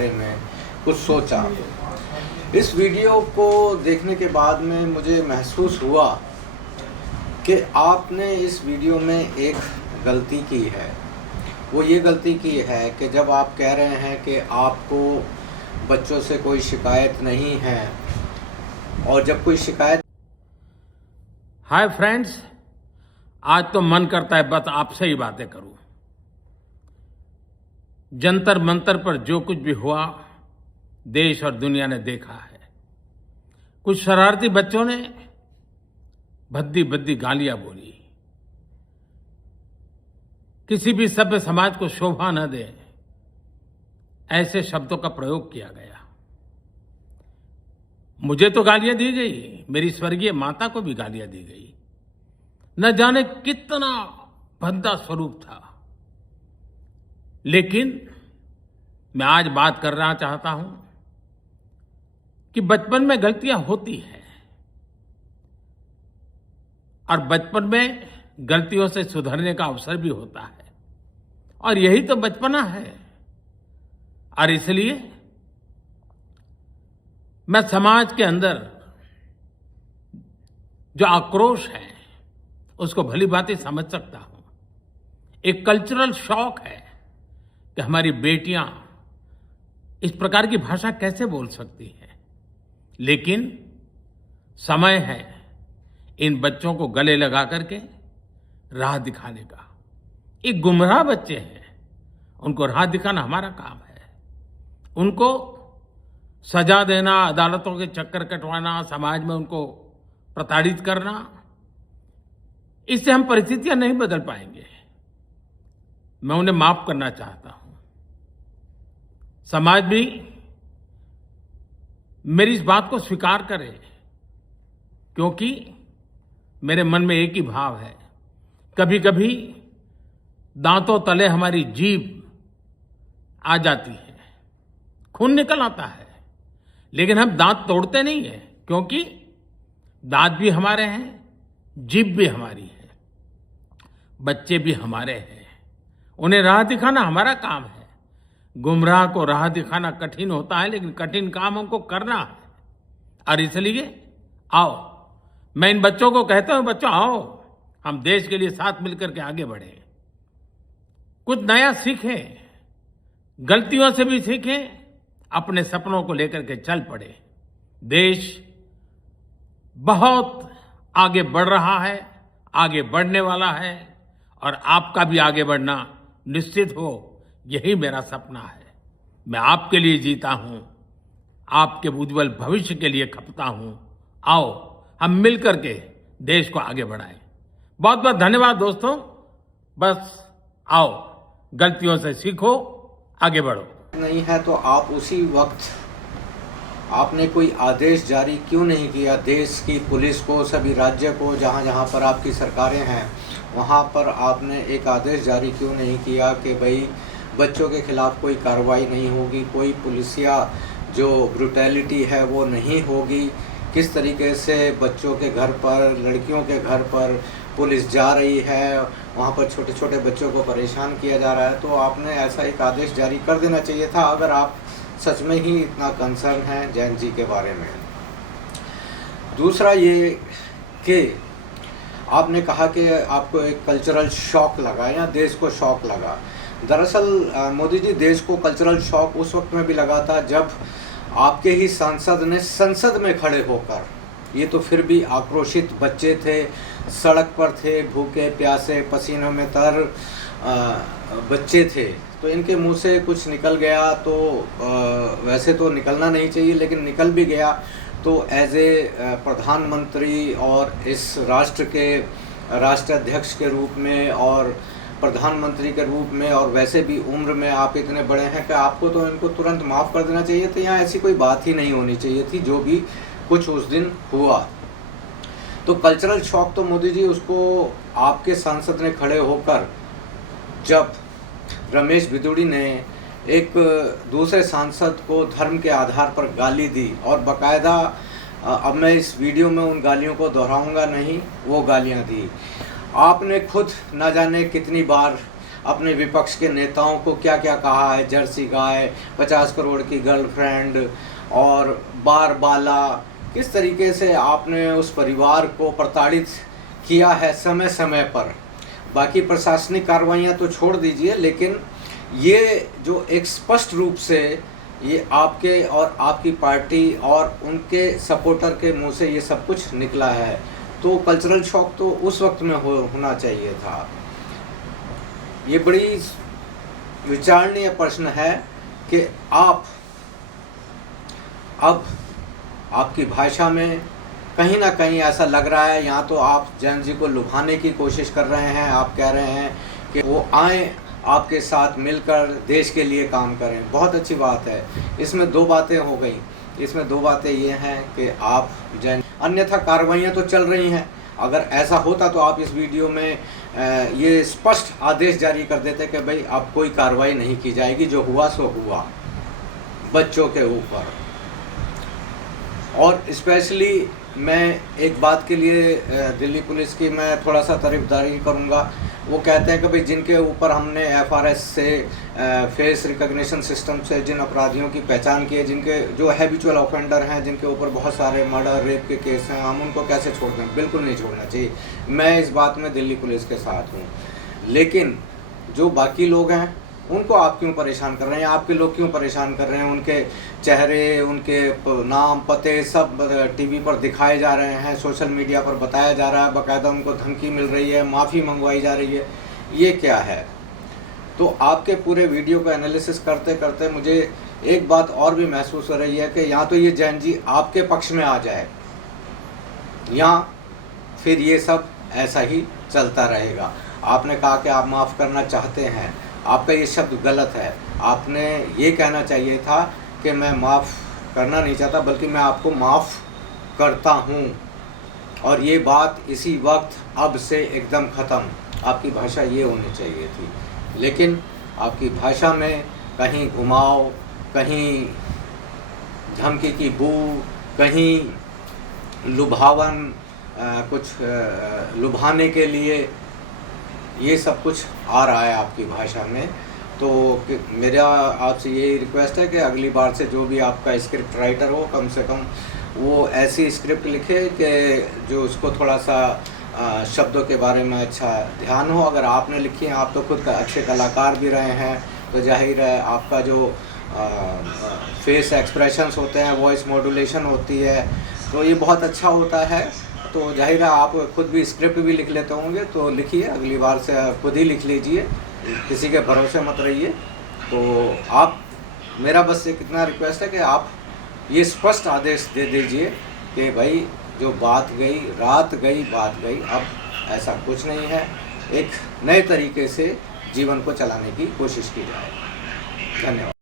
बारे में कुछ सोचा। इस वीडियो को देखने के बाद में मुझे महसूस हुआ कि आपने इस वीडियो में एक गलती की है। वो ये गलती की है कि जब आप कह रहे हैं कि आपको बच्चों से कोई शिकायत नहीं है, और जब कोई शिकायत। हाय फ्रेंड्स, आज तो मन करता है बस आपसे ही बातें करूं। जंतर मंतर पर जो कुछ भी हुआ देश और दुनिया ने देखा है। कुछ शरारती बच्चों ने भद्दी भद्दी गालियां बोली। किसी भी सभ्य समाज को शोभा न दे ऐसे शब्दों का प्रयोग किया गया। मुझे तो गालियां दी गई, मेरी स्वर्गीय माता को भी गालियां दी गई। न जाने कितना भद्दा स्वरूप था। लेकिन मैं आज बात करना चाहता हूं कि बचपन में गलतियां होती हैं और बचपन में गलतियों से सुधरने का अवसर भी होता है, और यही तो बचपना है। और इसलिए मैं समाज के अंदर जो आक्रोश है उसको भली भांति समझ सकता हूं। एक कल्चरल शॉक है कि हमारी बेटियां इस प्रकार की भाषा कैसे बोल सकती हैं। लेकिन समय है इन बच्चों को गले लगा करके राह दिखाने का। एक गुमराह बच्चे हैं, उनको राह दिखाना हमारा काम है। उनको सजा देना, अदालतों के चक्कर कटवाना, समाज में उनको प्रताड़ित करना, इससे हम परिस्थितियां नहीं बदल पाएंगे। मैं उन्हें माफ करना चाहता हूं। समाज भी मेरी इस बात को स्वीकार करे, क्योंकि मेरे मन में एक ही भाव है। कभी कभी दांतों तले हमारी जीभ आ जाती है, खून निकल आता है, लेकिन हम दांत तोड़ते नहीं हैं, क्योंकि दांत भी हमारे हैं, जीभ भी हमारी है, बच्चे भी हमारे हैं। उन्हें राह दिखाना हमारा काम है। गुमराह को राह दिखाना कठिन होता है, लेकिन कठिन काम हमको करना है। और इसलिए आओ, मैं इन बच्चों को कहता हूं, बच्चों आओ, हम देश के लिए साथ मिलकर के आगे बढ़े, कुछ नया सीखें, गलतियों से भी सीखें, अपने सपनों को लेकर के चल पड़े। देश बहुत आगे बढ़ रहा है, आगे बढ़ने वाला है, और आपका भी आगे बढ़ना निश्चित हो, यही मेरा सपना है। मैं आपके लिए जीता हूं, आपके उज्जवल भविष्य के लिए खपता हूं। आओ हम मिलकर के देश को आगे बढ़ाएं। बहुत बहुत धन्यवाद दोस्तों। बस आओ, गलतियों से सीखो, आगे बढ़ो। नहीं है तो आप उसी वक्त आपने कोई आदेश जारी क्यों नहीं किया देश की पुलिस को, सभी राज्य को, जहां जहां पर आपकी सरकारें हैं वहां पर आपने एक आदेश जारी क्यों नहीं किया कि भाई बच्चों के खिलाफ कोई कार्रवाई नहीं होगी, कोई पुलिसिया जो ब्रुटैलिटी है वो नहीं होगी। किस तरीके से बच्चों के घर पर, लड़कियों के घर पर पुलिस जा रही है, वहाँ पर छोटे छोटे बच्चों को परेशान किया जा रहा है, तो आपने ऐसा एक आदेश जारी कर देना चाहिए था, अगर आप सच में ही इतना कंसर्न हैं जैन जी के बारे में। दूसरा ये कि आपने कहा कि आपको एक कल्चरल शॉक लगा या देश को शॉक लगा। दरअसल मोदी जी, देश को कल्चरल शॉक उस वक्त में भी लगा था जब आपके ही सांसद ने संसद में खड़े होकर, ये तो फिर भी आक्रोशित बच्चे थे, सड़क पर थे, भूखे प्यासे पसीनों में तर बच्चे थे, तो इनके मुंह से कुछ निकल गया तो वैसे तो निकलना नहीं चाहिए, लेकिन निकल भी गया तो एज ए प्रधानमंत्री और इस राष्ट्र के राष्ट्राध्यक्ष के रूप में और प्रधानमंत्री के रूप में, और वैसे भी उम्र में आप इतने बड़े हैं कि आपको तो इनको तुरंत माफ़ कर देना चाहिए था। यहाँ ऐसी कोई बात ही नहीं होनी चाहिए थी जो भी कुछ उस दिन हुआ। तो कल्चरल शॉक तो मोदी जी, उसको आपके सांसद ने खड़े होकर, जब रमेश भिदुड़ी ने एक दूसरे सांसद को धर्म के आधार पर गाली दी, और बाकायदा अब मैं इस वीडियो में उन गालियों को दोहराऊंगा नहीं, वो गालियां दी। आपने खुद ना जाने कितनी बार अपने विपक्ष के नेताओं को क्या क्या कहा है, जर्सी गाय, 50 करोड़ की गर्लफ्रेंड और बार बाला, किस तरीके से आपने उस परिवार को प्रताड़ित किया है समय समय पर। बाकी प्रशासनिक कार्रवाइयाँ तो छोड़ दीजिए, लेकिन ये जो एक स्पष्ट रूप से ये आपके और आपकी पार्टी और उनके सपोर्टर के मुंह से ये सब कुछ निकला है, तो कल्चरल शॉक तो उस वक्त में होना चाहिए था। ये बड़ी विचारणीय प्रश्न है कि आप अब आपकी भाषा में कहीं ना कहीं ऐसा लग रहा है, यहाँ तो आप जैन जी को लुभाने की कोशिश कर रहे हैं। आप कह रहे हैं कि वो आएँ, आपके साथ मिलकर देश के लिए काम करें। बहुत अच्छी बात है। इसमें दो बातें हो गई। इसमें दो बातें ये हैं कि आप जैन, अन्यथा कार्रवाइयाँ तो चल रही हैं। अगर ऐसा होता तो आप इस वीडियो में ये स्पष्ट आदेश जारी कर देते कि भाई अब कोई कार्रवाई नहीं की जाएगी, जो हुआ सो हुआ बच्चों के ऊपर। और स्पेशली मैं एक बात के लिए दिल्ली पुलिस की मैं थोड़ा सा तारीफदारी करूंगा। वो कहते हैं कि भाई जिनके ऊपर हमने FRS से फेस रिकग्निशन सिस्टम से जिन अपराधियों की पहचान की है, जिनके जो हैबिचुअल ऑफेंडर हैं, जिनके ऊपर बहुत सारे मर्डर रेप के केस हैं, हम उनको कैसे छोड़ दें? बिल्कुल नहीं छोड़ना चाहिए। मैं इस बात में दिल्ली पुलिस के साथ हूँ। लेकिन जो बाकी लोग हैं उनको आप क्यों परेशान कर रहे हैं? आपके लोग क्यों परेशान कर रहे हैं? उनके चेहरे, उनके नाम, पते सब टीवी पर दिखाए जा रहे हैं, सोशल मीडिया पर बताया जा रहा है, बाकायदा उनको धमकी मिल रही है, माफ़ी मंगवाई जा रही है। ये क्या है? तो आपके पूरे वीडियो को एनालिसिस करते करते मुझे एक बात और भी महसूस हो रही है कि या तो ये जैन जी आपके पक्ष में आ जाए या फिर ये सब ऐसा ही चलता रहेगा। आपने कहा कि आप माफ़ करना चाहते हैं, आपका ये शब्द गलत है। आपने ये कहना चाहिए था कि मैं माफ़ करना नहीं चाहता, बल्कि मैं आपको माफ़ करता हूँ, और ये बात इसी वक्त अब से एकदम ख़त्म। आपकी भाषा ये होनी चाहिए थी। लेकिन आपकी भाषा में कहीं घुमाव, कहीं धमकी की बू, कहीं लुभावन, कुछ लुभाने के लिए, ये सब कुछ आ रहा है आपकी भाषा में। तो मेरा आपसे यही रिक्वेस्ट है कि अगली बार से जो भी आपका स्क्रिप्ट राइटर हो, कम से कम वो ऐसी स्क्रिप्ट लिखे कि जो उसको थोड़ा सा शब्दों के बारे में अच्छा ध्यान हो। अगर आपने लिखी है, आप तो खुद का अच्छे कलाकार भी रहे हैं, तो जाहिर है आपका जो फेस एक्सप्रेशंस होते हैं, वॉइस मॉड्यूलेशन होती है, तो ये बहुत अच्छा होता है। तो जाहिर है आप खुद भी स्क्रिप्ट भी लिख लेते होंगे, तो लिखिए, अगली बार से खुद ही लिख लीजिए, किसी के भरोसे मत रहिए। तो आप, मेरा बस एक इतना रिक्वेस्ट है कि आप ये स्पष्ट आदेश दे दीजिए कि भाई जो बात गई, रात गई, बात गई, अब ऐसा कुछ नहीं है। एक नए तरीके से जीवन को चलाने की कोशिश की जाए। धन्यवाद।